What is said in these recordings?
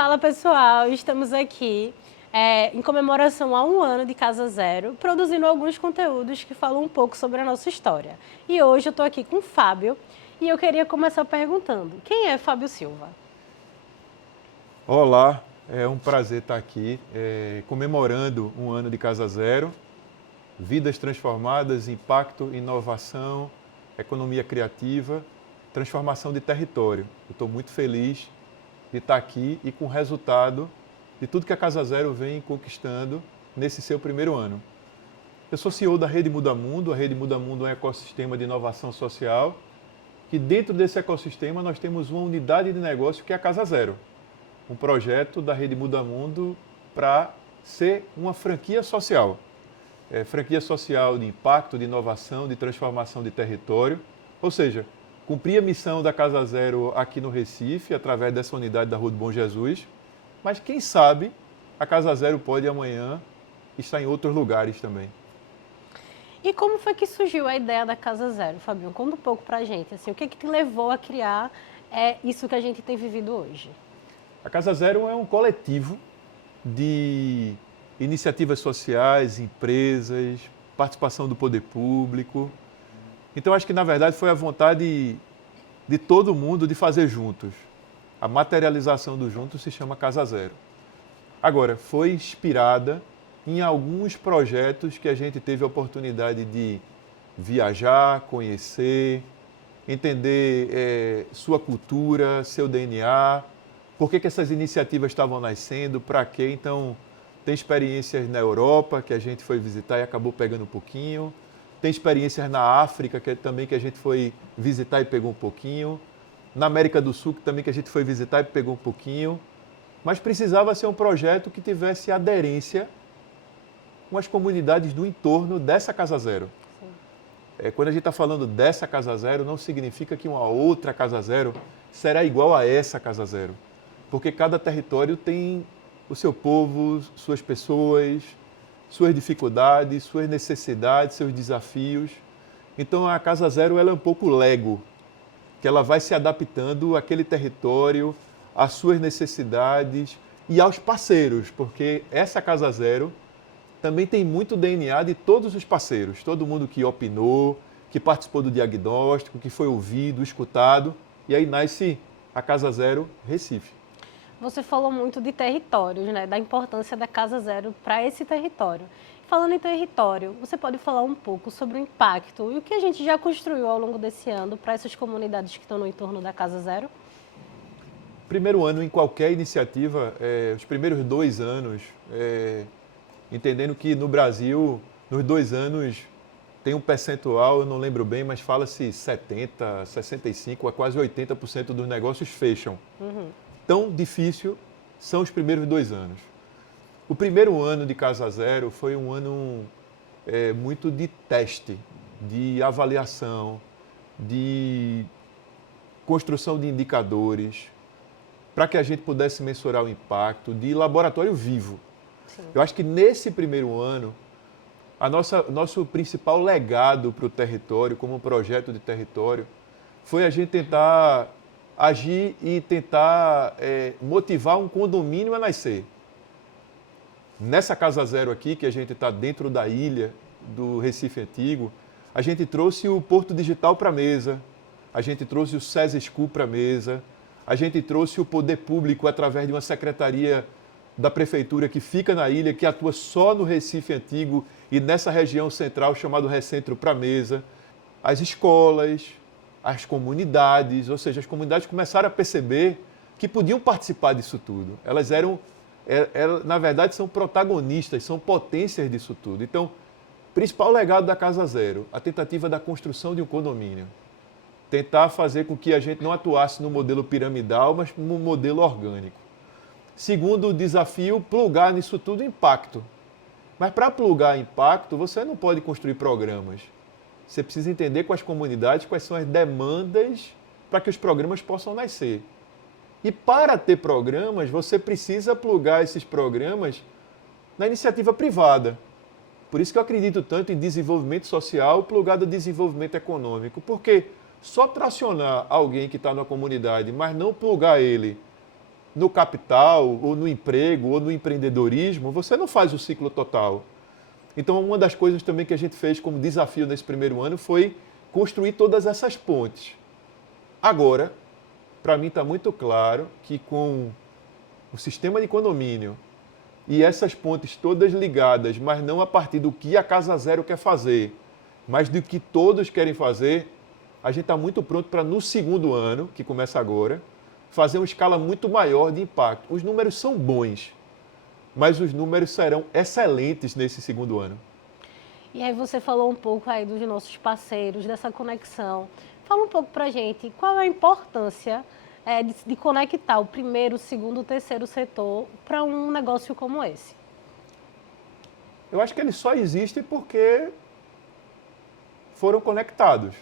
Fala pessoal, estamos aqui em comemoração a 1 ano de Casa Zero, produzindo alguns conteúdos que falam um pouco sobre a nossa história. E hoje eu estou aqui com o Fábio e eu queria começar perguntando, quem é Fábio Silva? Olá, é um prazer estar aqui comemorando 1 ano de Casa Zero, vidas transformadas, impacto, inovação, economia criativa, transformação de território. Eu estou muito feliz de estar aqui e com o resultado de tudo que a Casa Zero vem conquistando nesse seu primeiro ano. Eu sou CEO da Rede Muda Mundo. A Rede Muda Mundo é um ecossistema de inovação social que dentro desse ecossistema nós temos uma unidade de negócio que é a Casa Zero. Um projeto da Rede Muda Mundo para ser uma franquia social. Franquia social de impacto, de inovação, de transformação de território. Ou seja, cumprir a missão da Casa Zero aqui no Recife, através dessa unidade da Rua do Bom Jesus. Mas quem sabe a Casa Zero pode amanhã estar em outros lugares também. E como foi que surgiu a ideia da Casa Zero, Fabinho? Conta um pouco pra gente, assim, o que te levou a criar isso que a gente tem vivido hoje? A Casa Zero é um coletivo de iniciativas sociais, empresas, participação do poder público. Então, acho que, na verdade, foi a vontade de todo mundo de fazer juntos. A materialização do juntos se chama Casa Zero. Agora, foi inspirada em alguns projetos que a gente teve a oportunidade de viajar, conhecer, entender sua cultura, seu DNA, por que essas iniciativas estavam nascendo, para quê. Então, tem experiências na Europa, que a gente foi visitar e acabou pegando um pouquinho. Tem experiências na África, que a gente foi visitar e pegou um pouquinho. Na América do Sul, que a gente foi visitar e pegou um pouquinho. Mas precisava ser um projeto que tivesse aderência com as comunidades do entorno dessa Casa Zero. Quando a gente está falando dessa Casa Zero, não significa que uma outra Casa Zero será igual a essa Casa Zero. Porque cada território tem o seu povo, suas pessoas, suas dificuldades, suas necessidades, seus desafios. Então a Casa Zero ela é um pouco Lego, que ela vai se adaptando àquele território, às suas necessidades e aos parceiros, porque essa Casa Zero também tem muito DNA de todos os parceiros, todo mundo que opinou, que participou do diagnóstico, que foi ouvido, escutado, e aí nasce a Casa Zero Recife. Você falou muito de territórios, né? Da importância da Casa Zero para esse território. Falando em território, você pode falar um pouco sobre o impacto e o que a gente já construiu ao longo desse ano para essas comunidades que estão no entorno da Casa Zero? Primeiro ano em qualquer iniciativa, os primeiros 2 anos, entendendo que no Brasil, nos 2 anos, tem um percentual, eu não lembro bem, mas fala-se 70%, 65%, a quase 80% dos negócios fecham. Tão difícil são os primeiros 2 anos. O primeiro ano de Casa Zero foi um ano muito de teste, de avaliação, de construção de indicadores, para que a gente pudesse mensurar o impacto, de laboratório vivo. Sim. Eu acho que nesse primeiro ano, nosso principal legado para o território, como projeto de território, foi a gente tentar agir e tentar motivar um condomínio a nascer. Nessa Casa Zero aqui, que a gente está dentro da ilha do Recife Antigo, a gente trouxe o Porto Digital para a mesa, a gente trouxe o SESI School para a mesa, a gente trouxe o poder público através de uma secretaria da prefeitura que fica na ilha, que atua só no Recife Antigo e nessa região central chamado Recentro para a mesa, as escolas, as comunidades, ou seja, as comunidades começaram a perceber que podiam participar disso tudo. Elas na verdade, são protagonistas, são potências disso tudo. Então, principal legado da Casa Zero, a tentativa da construção de um condomínio. Tentar fazer com que a gente não atuasse no modelo piramidal, mas no modelo orgânico. Segundo o desafio, plugar nisso tudo impacto. Mas para plugar impacto, você não pode construir programas. Você precisa entender com as comunidades quais são as demandas para que os programas possam nascer. E para ter programas, você precisa plugar esses programas na iniciativa privada. Por isso que eu acredito tanto em desenvolvimento social plugado a desenvolvimento econômico. Porque só tracionar alguém que está na comunidade, mas não plugar ele no capital, ou no emprego, ou no empreendedorismo, você não faz o ciclo total. Então, uma das coisas também que a gente fez como desafio nesse primeiro ano foi construir todas essas pontes. Agora, para mim está muito claro que com o sistema de condomínio e essas pontes todas ligadas, mas não a partir do que a Casa Zero quer fazer, mas do que todos querem fazer, a gente está muito pronto para, no segundo ano, que começa agora, fazer uma escala muito maior de impacto. Os números são bons, mas os números serão excelentes nesse segundo ano. E aí você falou um pouco aí dos nossos parceiros, dessa conexão. Fala um pouco para a gente, qual é a importância de conectar o primeiro, o segundo, o terceiro setor para um negócio como esse? Eu acho que ele só existe porque foram conectados.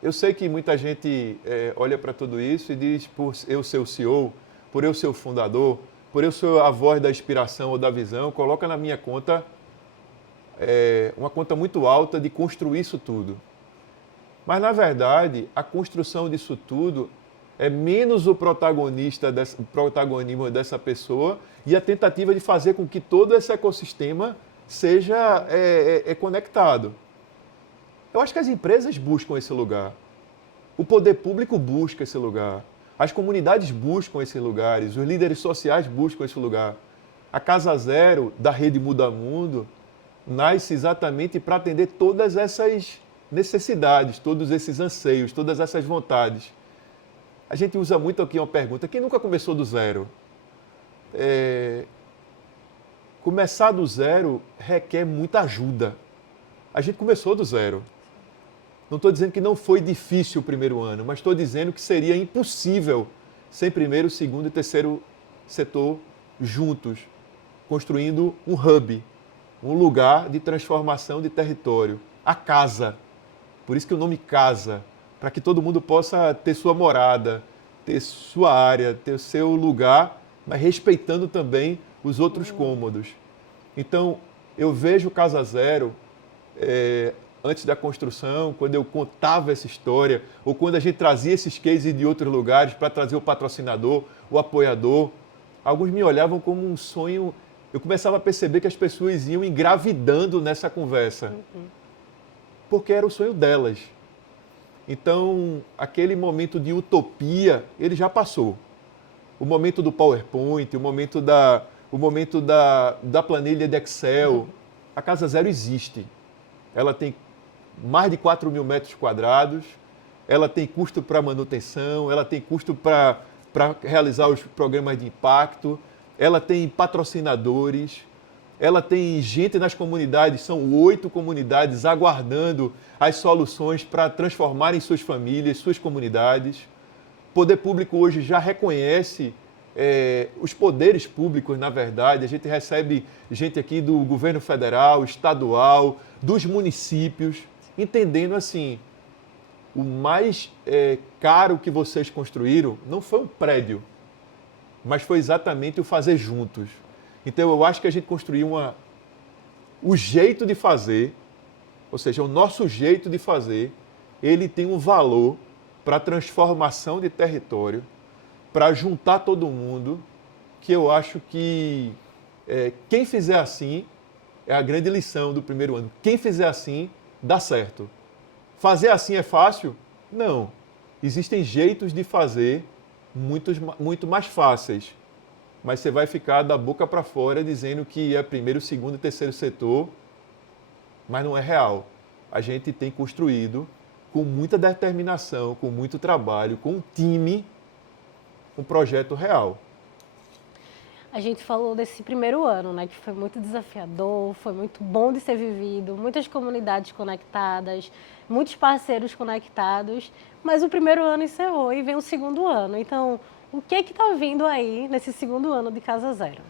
Eu sei que muita gente olha para tudo isso e diz, por eu ser o CEO, por eu ser o fundador, por eu ser a voz da inspiração ou da visão, coloca na minha conta uma conta muito alta de construir isso tudo. Mas, na verdade, a construção disso tudo é menos o protagonismo dessa pessoa e a tentativa de fazer com que todo esse ecossistema seja conectado. Eu acho que as empresas buscam esse lugar. O poder público busca esse lugar. As comunidades buscam esses lugares. Os líderes sociais buscam esse lugar. A Casa Zero, da Rede Muda Mundo, nasce exatamente para atender todas essas necessidades, todos esses anseios, todas essas vontades. A gente usa muito aqui uma pergunta: quem nunca começou do zero? Começar do zero requer muita ajuda. A gente começou do zero. Não estou dizendo que não foi difícil o primeiro ano, mas estou dizendo que seria impossível sem primeiro, segundo e terceiro setor juntos, construindo um hub, um lugar de transformação de território, a casa. Por isso que o nome casa, para que todo mundo possa ter sua morada, ter sua área, ter seu lugar, mas respeitando também os outros cômodos. Então, eu vejo Casa Zero, antes da construção, quando eu contava essa história, ou quando a gente trazia esses cases de outros lugares para trazer o patrocinador, o apoiador, alguns me olhavam como um sonho. Eu começava a perceber que as pessoas iam engravidando nessa conversa, porque era o sonho delas. Então, aquele momento de utopia, ele já passou. O momento do PowerPoint, o momento da planilha de Excel. A Casa Zero existe. Ela tem mais de 4 mil metros quadrados, ela tem custo para manutenção, ela tem custo para realizar os programas de impacto, ela tem patrocinadores, ela tem gente nas comunidades, são 8 comunidades aguardando as soluções para transformarem suas famílias, suas comunidades. O poder público hoje já reconhece os poderes públicos, na verdade. A gente recebe gente aqui do governo federal, estadual, dos municípios, entendendo assim, o mais caro que vocês construíram não foi um prédio, mas foi exatamente o fazer juntos. Então, eu acho que a gente construiu o jeito de fazer, ou seja, o nosso jeito de fazer, ele tem um valor para a transformação de território, para juntar todo mundo, que eu acho que quem fizer assim, é a grande lição do primeiro ano, quem fizer assim, dá certo. Fazer assim é fácil? Não. Existem jeitos de fazer muito mais fáceis, mas você vai ficar da boca para fora dizendo que é primeiro, segundo e terceiro setor, mas não é real. A gente tem construído com muita determinação, com muito trabalho, com um time, um projeto real. A gente falou desse primeiro ano, né, que foi muito desafiador, foi muito bom de ser vivido, muitas comunidades conectadas, muitos parceiros conectados, mas o primeiro ano encerrou e vem o segundo ano. Então, o que está vindo aí nesse segundo ano de Casa Zero?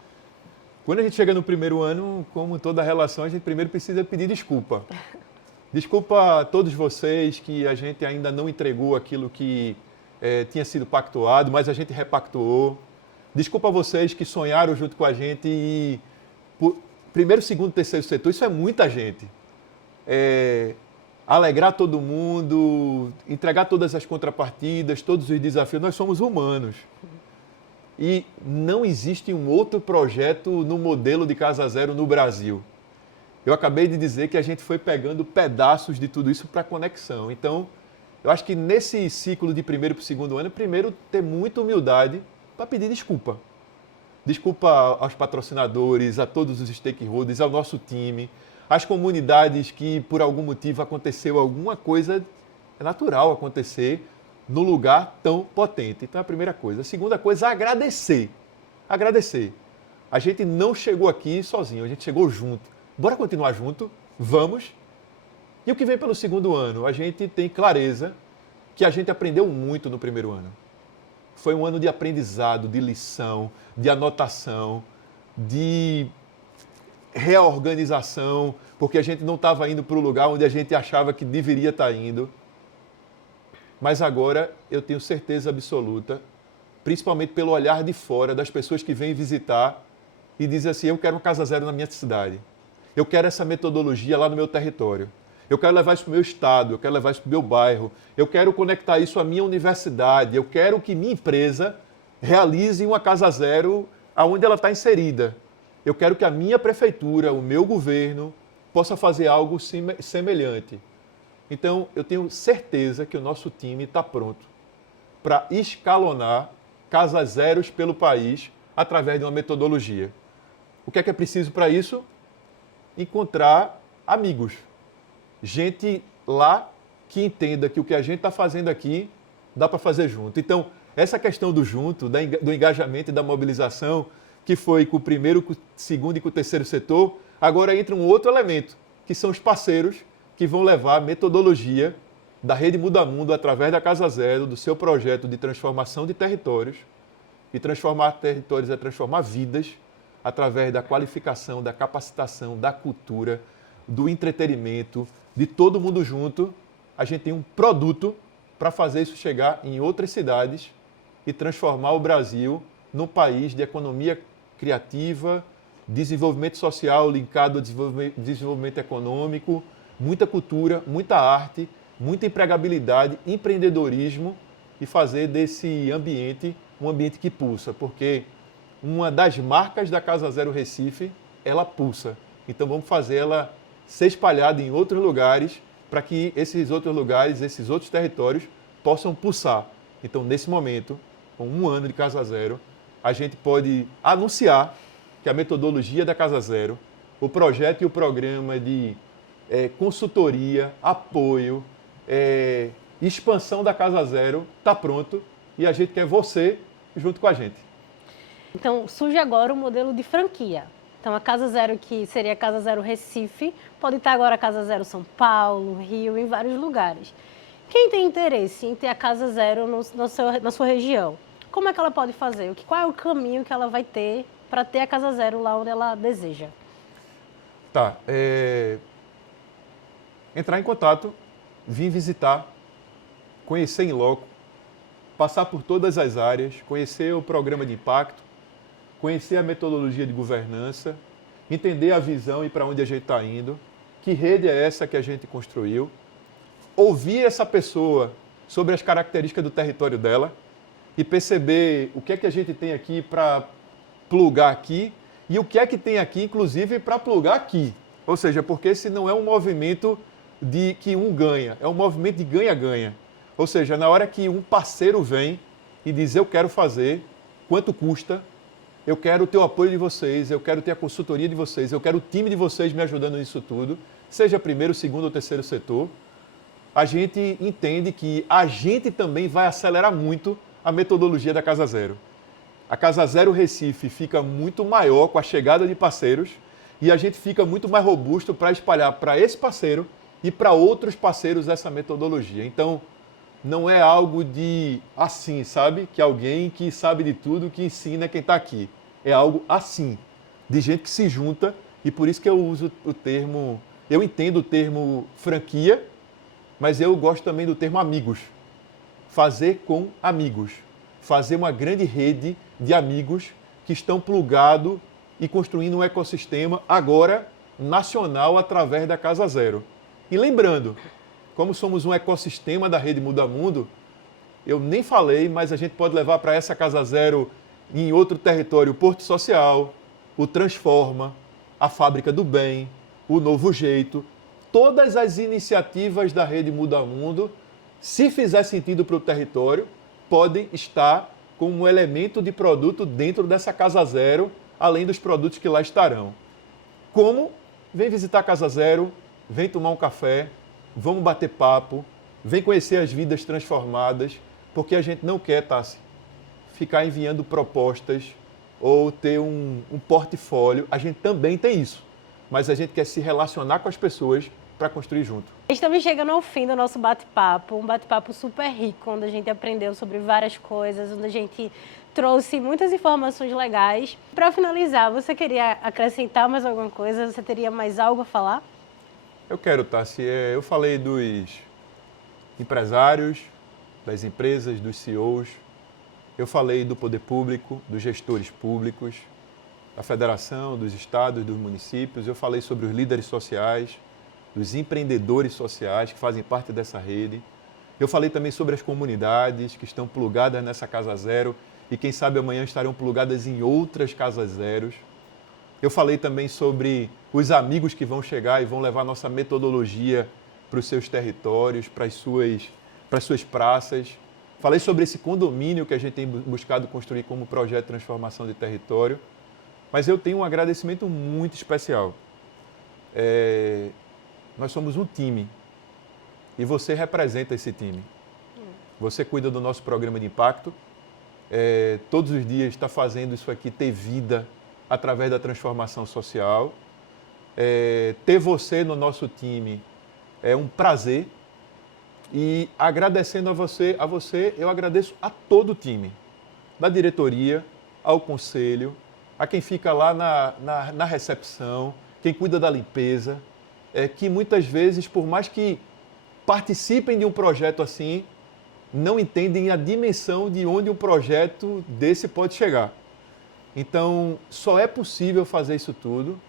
Quando a gente chega no primeiro ano, como toda relação, a gente primeiro precisa pedir desculpa. Desculpa a todos vocês que a gente ainda não entregou aquilo que tinha sido pactuado, mas a gente repactuou. Desculpa a vocês que sonharam junto com a gente e primeiro, segundo, terceiro setor, isso é muita gente. alegrar todo mundo, entregar todas as contrapartidas, todos os desafios. Nós somos humanos. E não existe um outro projeto no modelo de Casa Zero no Brasil. Eu acabei de dizer que a gente foi pegando pedaços de tudo isso para conexão. Então, eu acho que nesse ciclo de primeiro para o segundo ano, primeiro ter muita humildade para pedir desculpa. Desculpa aos patrocinadores, a todos os stakeholders, ao nosso time, às comunidades que por algum motivo aconteceu alguma coisa, é natural acontecer no lugar tão potente. Então é a primeira coisa. A segunda coisa, agradecer. Agradecer. A gente não chegou aqui sozinho, a gente chegou junto. Bora continuar junto? Vamos. E o que vem pelo segundo ano? A gente tem clareza que a gente aprendeu muito no primeiro ano. Foi um ano de aprendizado, de lição, de anotação, de reorganização, porque a gente não estava indo para o lugar onde a gente achava que deveria estar indo. Mas agora eu tenho certeza absoluta, principalmente pelo olhar de fora das pessoas que vêm visitar e dizem assim, eu quero uma Casa Zero na minha cidade. Eu quero essa metodologia lá no meu território. Eu quero levar isso para o meu estado, eu quero levar isso para o meu bairro, eu quero conectar isso à minha universidade, eu quero que minha empresa realize uma Casa Zero aonde ela está inserida. Eu quero que a minha prefeitura, o meu governo, possa fazer algo semelhante. Então, eu tenho certeza que o nosso time está pronto para escalonar Casas Zeros pelo país através de uma metodologia. O que é preciso para isso? Encontrar amigos. Gente lá que entenda que o que a gente está fazendo aqui dá para fazer junto. Então, essa questão do junto, do engajamento e da mobilização, que foi com o primeiro, com o segundo e com o terceiro setor, agora entra um outro elemento, que são os parceiros que vão levar a metodologia da Rede Muda Mundo através da Casa Zero, do seu projeto de transformação de territórios. E transformar territórios é transformar vidas através da qualificação, da capacitação, da cultura, do entretenimento, de todo mundo junto. A gente tem um produto para fazer isso chegar em outras cidades e transformar o Brasil num país de economia criativa, desenvolvimento social linkado ao desenvolvimento econômico, muita cultura, muita arte, muita empregabilidade, empreendedorismo e fazer desse ambiente um ambiente que pulsa, porque uma das marcas da Casa Zero Recife, ela pulsa. Então vamos fazer ela ser espalhada em outros lugares para que esses outros lugares, esses outros territórios possam pulsar. Então, nesse momento, com um ano de Casa Zero, a gente pode anunciar que a metodologia da Casa Zero, o projeto e o programa de consultoria, apoio, expansão da Casa Zero está pronto e a gente quer você junto com a gente. Então, surge agora o modelo de franquia. Então, a Casa Zero, que seria a Casa Zero Recife, pode estar agora a Casa Zero São Paulo, Rio, em vários lugares. Quem tem interesse em ter a Casa Zero na sua região, como é que ela pode fazer? Qual é o caminho que ela vai ter para ter a Casa Zero lá onde ela deseja? Tá. Entrar em contato, vir visitar, conhecer em loco, passar por todas as áreas, conhecer o programa de impacto, conhecer a metodologia de governança, entender a visão e para onde a gente está indo, que rede é essa que a gente construiu, ouvir essa pessoa sobre as características do território dela e perceber o que é que a gente tem aqui para plugar aqui e o que é que tem aqui, inclusive, para plugar aqui. Ou seja, porque esse não é um movimento de que um ganha, é um movimento de ganha-ganha. Ou seja, na hora que um parceiro vem e diz eu quero fazer, quanto custa, eu quero ter o apoio de vocês, eu quero ter a consultoria de vocês, eu quero o time de vocês me ajudando nisso tudo, seja primeiro, segundo ou terceiro setor, a gente entende que a gente também vai acelerar muito a metodologia da Casa Zero. A Casa Zero Recife fica muito maior com a chegada de parceiros e a gente fica muito mais robusto para espalhar para esse parceiro e para outros parceiros essa metodologia. Então, não é algo de assim, sabe? Que alguém que sabe de tudo, que ensina quem está aqui. É algo assim, de gente que se junta, e por isso que eu uso o termo, eu entendo o termo franquia, mas eu gosto também do termo amigos. Fazer com amigos. Fazer uma grande rede de amigos que estão plugados e construindo um ecossistema agora nacional através da Casa Zero. E lembrando, como somos um ecossistema da Rede Muda Mundo, eu nem falei, mas a gente pode levar para essa Casa Zero em outro território o Porto Social, o Transforma, a Fábrica do Bem, o Novo Jeito. Todas as iniciativas da Rede Muda Mundo, se fizer sentido para o território, podem estar como um elemento de produto dentro dessa Casa Zero, além dos produtos que lá estarão. Como? Vem visitar a Casa Zero, vem tomar um café, vamos bater papo, vem conhecer as vidas transformadas, porque a gente não quer, Tassi, ficar enviando propostas ou ter um portfólio. A gente também tem isso, mas a gente quer se relacionar com as pessoas para construir junto. Estamos chegando ao fim do nosso bate-papo, um bate-papo super rico, onde a gente aprendeu sobre várias coisas, onde a gente trouxe muitas informações legais. Para finalizar, você queria acrescentar mais alguma coisa? Você teria mais algo a falar? Eu quero, Tassi. Eu falei dos empresários, das empresas, dos CEOs. Eu falei do poder público, dos gestores públicos, da federação, dos estados, dos municípios. Eu falei sobre os líderes sociais, dos empreendedores sociais que fazem parte dessa rede. Eu falei também sobre as comunidades que estão plugadas nessa Casa Zero e quem sabe amanhã estarão plugadas em outras Casas Zeros. Eu falei também sobre os amigos que vão chegar e vão levar nossa metodologia para os seus territórios, para as suas praças. Falei sobre esse condomínio que a gente tem buscado construir como projeto de transformação de território. Mas eu tenho um agradecimento muito especial. Nós somos um time e você representa esse time. Você cuida do nosso programa de impacto, todos os dias está fazendo isso aqui ter vida através da transformação social. Ter você no nosso time é um prazer e agradecendo a você, eu agradeço a todo o time, da diretoria, ao conselho, a quem fica lá na recepção, quem cuida da limpeza, que muitas vezes, por mais que participem de um projeto assim, não entendem a dimensão de onde um projeto desse pode chegar. Então, só é possível fazer isso tudo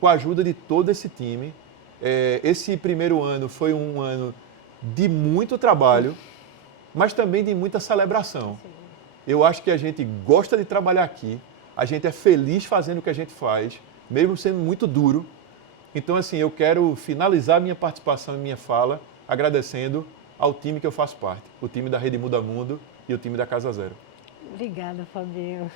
com a ajuda de todo esse time. Esse primeiro ano foi um ano de muito trabalho, mas também de muita celebração. Sim. Eu acho que a gente gosta de trabalhar aqui, a gente é feliz fazendo o que a gente faz, mesmo sendo muito duro. Então, assim, eu quero finalizar minha participação e minha fala agradecendo ao time que eu faço parte, o time da Rede Muda Mundo e o time da Casa Zero. Obrigada, Fabinho.